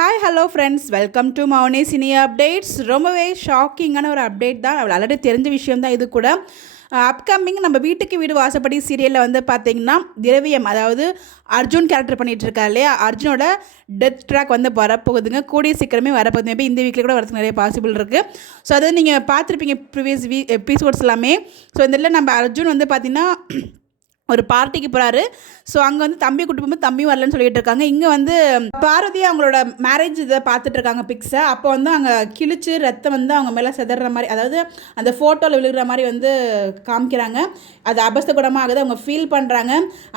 Hi hello friends, welcome to Mouni cine updates. ரொம்பவே ஷாக்கிங்கான ஒரு அப்டேட் தான். அவள் ஆல்ரெடி தெரிஞ்ச விஷயம் தான் இது கூட. அப்கமிங் நம்ம வீட்டுக்கு வீடு வாசப்படி சீரியலில் வந்து பார்த்திங்கன்னா திரவியம், அதாவது அர்ஜுன் கேரக்டர் பண்ணிகிட்டு இருக்கா இல்லையா, அர்ஜுனோட டெத் ட்ராக் வந்து வரப்போகுதுங்க. கூடிய சீக்கிரமே வரப்போகுது. மேபி இந்த வீக்கில் கூட வரதுக்கு நிறைய பாசிபிள் இருக்குது. ஸோ அதை நீங்கள் பார்த்துருப்பீங்க ப்ரீவியஸ் எபிசோட்ஸ் எல்லாமே. ஸோ இதில் நம்ம அர்ஜுன் வந்து பார்த்திங்கன்னா ஒரு பார்ட்டிக்கு போகிறாரு. ஸோ அங்கே வந்து தம்பி கூட்டு போகும்போது தம்பியும் வரலன்னு சொல்லிட்டு இருக்காங்க. இங்கே வந்து பார்வதி அவங்களோட மேரேஜ் இதை பார்த்துட்டு இருக்காங்க பிக்ஸை. அப்போ வந்து அங்கே கிழிச்சு ரத்தம் வந்து அவங்க மேலே செதற மாதிரி, அதாவது அந்த ஃபோட்டோவில் விழுகிற மாதிரி வந்து காமிக்கிறாங்க. அது அபஸ்தகுடமாக ஆகுது, அவங்க ஃபீல் பண்ணுறாங்க.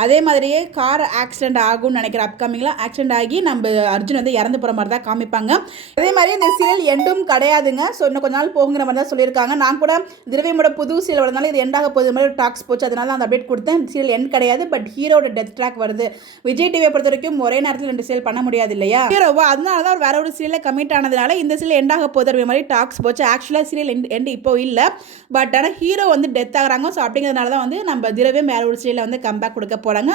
அதே மாதிரியே கார் ஆக்சிடென்ட் ஆகும்னு நினைக்கிற அப்கமிங்கில் ஆக்சிடென்ட் ஆகி நம்ம அர்ஜுன் வந்து இறந்து போகிற மாதிரி தான் காமிப்பாங்க. அதே மாதிரி இந்த சீரியல் எண்டும் கிடையாதுங்க. ஸோ இன்னும் கொஞ்ச நாள் போகுங்கிற மாதிரி தான் சொல்லியிருக்காங்க. நான் கூட திரவியமோட புது சீரியல் வரதுனால இது எண்டாக போகுது மாதிரி டாக்ஸ் போச்சு, அதனால அந்த அப்டேட் கொடுத்தேன். சீரியல் எண்ட் கிடையாது, பட் ஹீரோட டெத் ட்ராக் வருது. விஜய் டிவியை பொறுத்த வரைக்கும் ஒரே நேரத்தில் 2 சீரியல் பண்ண முடியாது இல்லையா ஹீரோவா, அதனால தான் வேற ஒரு சீரியல் கமிட் ஆனதுனால இந்த சீரியல் எண்டாக போகுது மாதிரி டாக்ஸ் போச்சு. ஆக்சுவலாக சீரியல் எண்ட் இப்போ இல்லை, பட் ஆனால் ஹீரோ வந்து டெத் ஆகிறாங்க. ஸோ அப்படிங்கிறதுனால தான் வந்து நம்ம திரவியம் வேற ஒரு சீரியல் வந்து கம்பேக் கொடுக்க போகிறாங்க,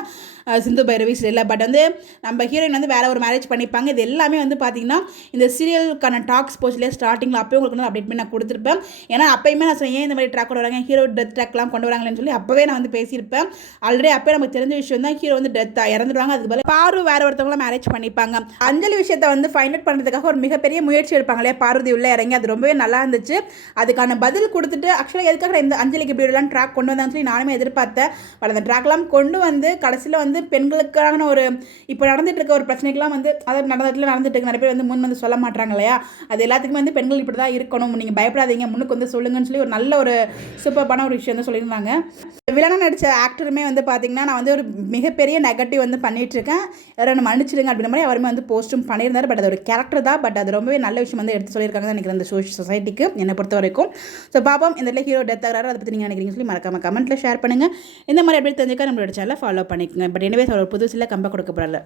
சிந்து பைரவி சீரியலில். பட் வந்து நம்ம ஹீரோயின் வந்து வேற ஒரு மேரேஜ் பண்ணிப்பாங்க. இது எல்லாமே வந்து பார்த்தீங்கன்னா இந்த சீரியலுக்கான டாக்ஸ் போச்சு இல்லையா ஸ்டார்டிங்கில், அப்போயும் உங்களுக்கு வந்து அப்டேட் பண்ணி நான் கொடுத்துருப்பேன். ஏன்னா அப்பயுமே நான் சொன்னேன், ஏன் இந்த மாதிரி ட்ராக் கொண்டு வராங்க, ஹீரோ டெத் ட்ராக்லாம் கொண்டு வராங்களேன்னு சொல்லி அப்போவே நான் வந்து பேசியிருப்பேன். ஆல்ரெடி அப்போ நமக்கு தெரிஞ்ச விஷயம் தான், ஹீரோ வந்து டெத் இறந்துடுவாங்க. அதுக்கு பதில் பாரு வேற ஒருத்தவங்களும் மேரேஜ் பண்ணிப்பாங்க. அஞ்சலி விஷயத்தை வந்து ஃபைண்ட் அவுட் பண்ணுறதுக்காக ஒரு மிகப்பெரிய முயற்சி எடுப்பாங்க இல்லையா, பார்வதி உள்ள இறங்கி. அது ரொம்பவே நல்லா இருந்துச்சு. அதுக்கான பதில் கொடுத்துட்டு ஆக்சுவலாக எதுக்காக இந்த அஞ்சலிக்கு இப்படி எல்லாம் ட்ராக் கொண்டு வந்தாங்கன்னு சொல்லி நானுமே எதிர்பார்த்தேன். பட் அந்த ட்ராக்லாம் கொண்டு வந்து கடைசியில் வந்து பெண்களுக்கான ஒரு இப்போ நடந்துட்டு இருக்க ஒரு பிரச்சனைக்கெல்லாம் வந்து அதாவது நடந்துட்டு இருக்கு, நிறைய பேர் வந்து முன் வந்து சொல்ல மாட்டாங்க இல்லையா, அது எல்லாத்துக்குமே வந்து பெண்கள் இப்படி தான் இருக்கணும், நீங்கள் பயப்படாதீங்க, முன்னுக்கு வந்து சொல்லுங்கன்னு சொல்லி ஒரு நல்ல ஒரு சூப்பரான ஒரு விஷயம் வந்து சொல்லியிருந்தாங்க. வில்லனாக நடித்த ஆக்டருமே வந்து பார்த்தீங்கன்னா நான் வந்து ஒரு மிகப்பெரிய நெகட்டிவ் வந்து பண்ணிகிட்ருக்கேன், யாரும் மன்னிச்சிடுங்க அப்படின்ற மாதிரி அவருமே வந்து போஸ்ட்டும் பண்ணியிருந்தார். பட் அது ஒரு கேரக்டர் தான், பட் அது ரொம்பவே நல்ல விஷயம் வந்து எடுத்து சொல்லியிருக்காங்க நினைக்கிறேன் அந்த சொசைட்டிக்கு, என்னை பொறுத்த வரைக்கும். ஸோ பாப்போம் இந்த இடத்துல ஹீரோ டெத் ஆகிறாரு, அதை பற்றி நீங்கள் நினைக்கிறீங்க சொல்லி மறக்காம கமெண்ட்டில் ஷேர் பண்ணுங்கள். இந்த மாதிரி எப்படி தெரிஞ்சுக்க நம்மளோட சேனலை ஃபாலோ பண்ணிக்கோங்க. பட் எனவே ஒரு புதுசில் கம்பேக் கொடுக்க போகிறாரு.